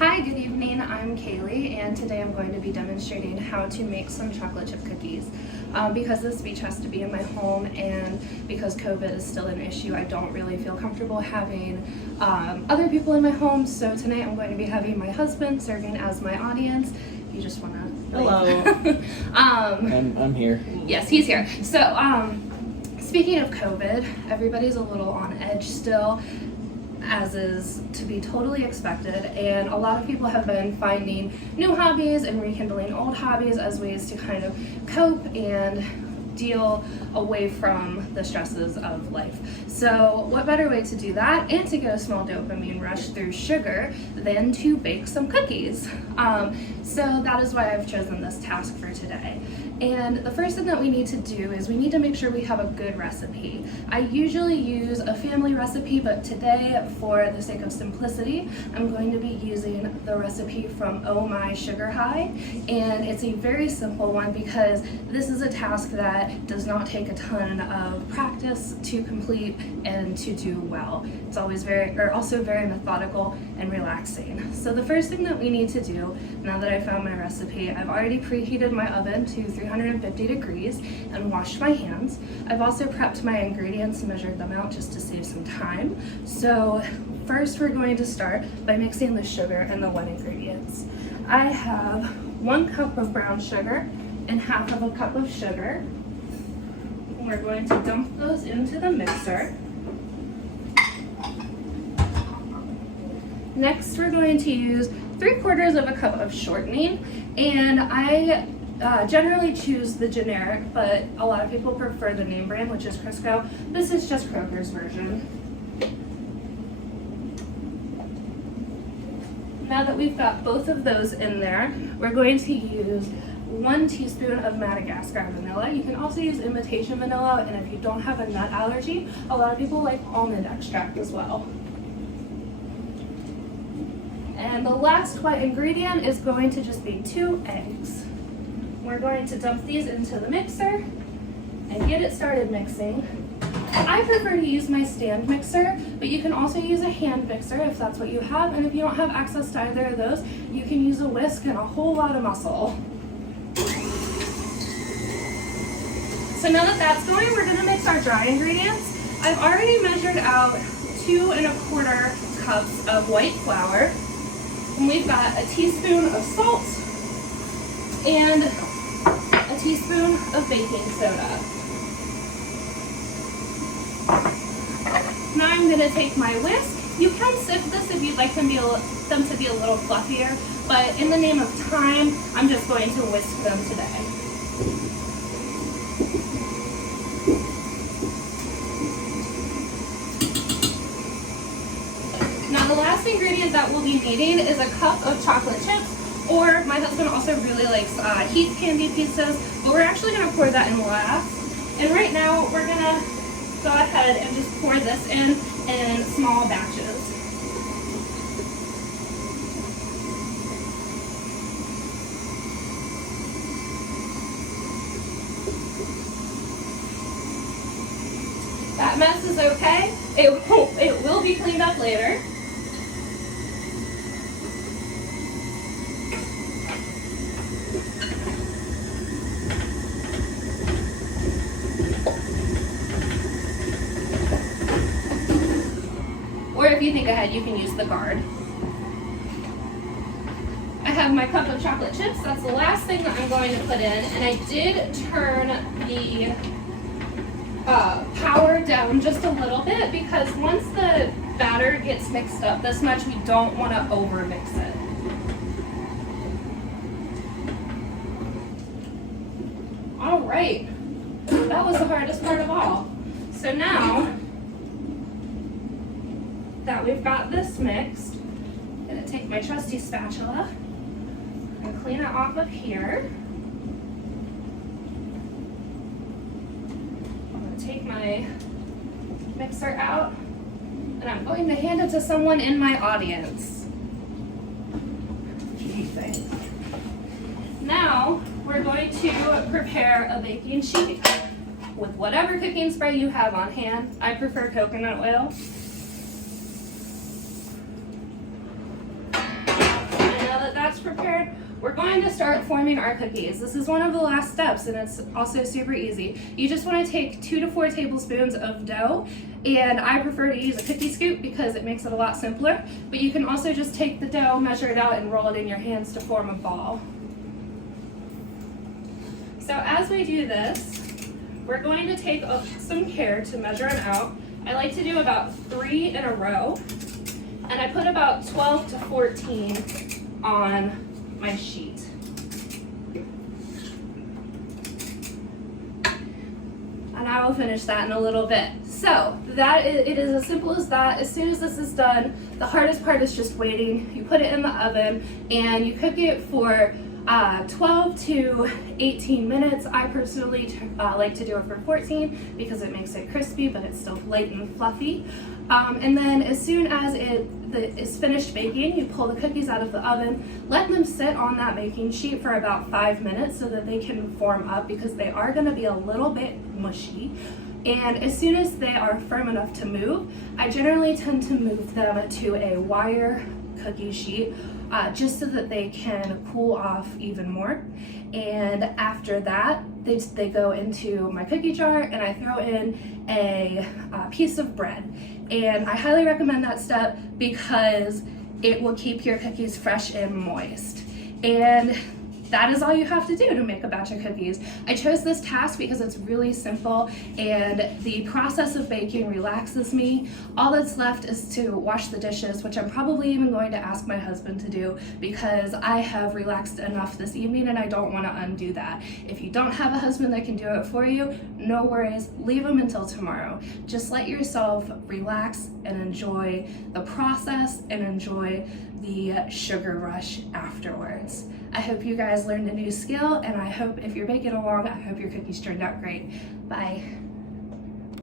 Hi, good evening. I'm Kaylee, and today I'm going to be demonstrating how to make some chocolate chip cookies. Because this speech has to be in my home, and because COVID is still an issue, I don't really feel comfortable having other people in my home. So tonight I'm going to be having my husband serving as my audience. You just want to? Hello. I'm here. Yes, he's here. So speaking of COVID, everybody's a little on edge still, as is to be totally expected, and a lot of people have been finding new hobbies and rekindling old hobbies as ways to kind of cope and deal away from the stresses of life. So what better way to do that and to get a small dopamine rush through sugar than to bake some cookies? So that is why I've chosen this task for today. And the first thing that we need to do is we need to make sure we have a good recipe. I usually use a family recipe, but today, for the sake of simplicity, I'm going to be using the recipe from Oh My Sugar High. And it's a very simple one because this is a task that does not take a ton of practice to complete and to do well. It's always also very methodical and relaxing. So the first thing that we need to do, now that I found my recipe, I've already preheated my oven to 350 degrees and washed my hands. I've also prepped my ingredients and measured them out just to save some time. So first we're going to start by mixing the sugar and the wet ingredients. I have 1 cup of brown sugar and half of a cup of sugar. We're going to dump those into the mixer. Next, we're going to use 3/4 of a cup of shortening, and I generally choose the generic, but a lot of people prefer the name brand, which is Crisco. This is just Kroger's version. Now that we've got both of those in there, we're going to use 1 teaspoon of Madagascar vanilla. You can also use imitation vanilla, and if you don't have a nut allergy, a lot of people like almond extract as well. And the last wet ingredient is going to just be 2 eggs. We're going to dump these into the mixer and get it started mixing. I prefer to use my stand mixer, but you can also use a hand mixer if that's what you have, and if you don't have access to either of those, you can use a whisk and a whole lot of muscle. So now that that's going, we're going to mix our dry ingredients. I've already measured out 2 1/4 cups of white flour. And we've got a teaspoon of salt and a teaspoon of baking soda. Now I'm going to take my whisk. You can sift this if you'd like them to be a little fluffier, but in the name of time, I'm just going to whisk them today. The last ingredient that we'll be needing is a cup of chocolate chips, or my husband also really likes Heath candy pieces, but we're actually going to pour that in last. And right now we're going to go ahead and just pour this in small batches. That mess is okay. It will be cleaned up later. Or if you think ahead, you can use the guard. I have my cup of chocolate chips. That's the last thing that I'm going to put in. And I did turn the power down just a little bit because once the batter gets mixed up this much, we don't want to over mix it. All right, that was the hardest part of all. So now that we've got this mixed, I'm going to take my trusty spatula and clean it off of here. I'm going to take my mixer out and I'm going to hand it to someone in my audience. Now we're going to prepare a baking sheet with whatever cooking spray you have on hand. I prefer coconut oil. that's prepared, we're going to start forming our cookies. This is one of the last steps, and it's also super easy. You just want to take 2 to 4 tablespoons of dough, and I prefer to use a cookie scoop because it makes it a lot simpler, but you can also just take the dough, measure it out, and roll it in your hands to form a ball. So as we do this, we're going to take some care to measure them out. I like to do about 3 in a row, and I put about 12 to 14 on my sheet. And I will finish that in a little bit. So it is as simple as that. As soon as this is done, the hardest part is just waiting. You put it in the oven and you cook it for 12 to 18 minutes. I personally like to do it for 14 because it makes it crispy, but it's still light and fluffy. And then as soon as it is finished baking, you pull the cookies out of the oven, let them sit on that baking sheet for about 5 minutes so that they can form up, because they are going to be a little bit mushy. And as soon as they are firm enough to move, I generally tend to move them to a wire cookie sheet just so that they can cool off even more. And after that, they go into my cookie jar, and I throw in a piece of bread. And I highly recommend that step because it will keep your cookies fresh and moist. And that is all you have to do to make a batch of cookies. I chose this task because it's really simple and the process of baking relaxes me. All that's left is to wash the dishes, which I'm probably even going to ask my husband to do because I have relaxed enough this evening and I don't want to undo that. If you don't have a husband that can do it for you, no worries, leave him until tomorrow. Just let yourself relax and enjoy the process and enjoy the sugar rush afterwards. I hope you guys learned a new skill, and I hope if you're baking along, I hope your cookies turned out great. Bye.